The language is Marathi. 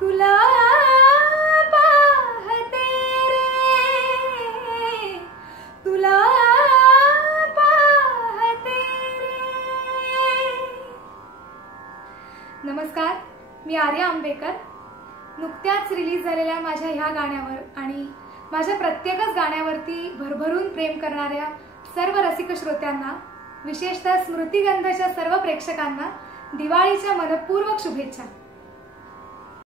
तुला तुला नमस्कार मी आर्या आंबेकर. नुकत्याच रिलीज झालेल्या माझ्या ह्या गाण्यावर आणि माझ्या प्रत्येकच गाण्यावरती भरभरून प्रेम करणाऱ्या सर्व रसिक श्रोत्यांना विशेषतः स्मृतिगंधाच्या सर्व प्रेक्षकांना दिवाळीच्या मनपूर्वक शुभेच्छा.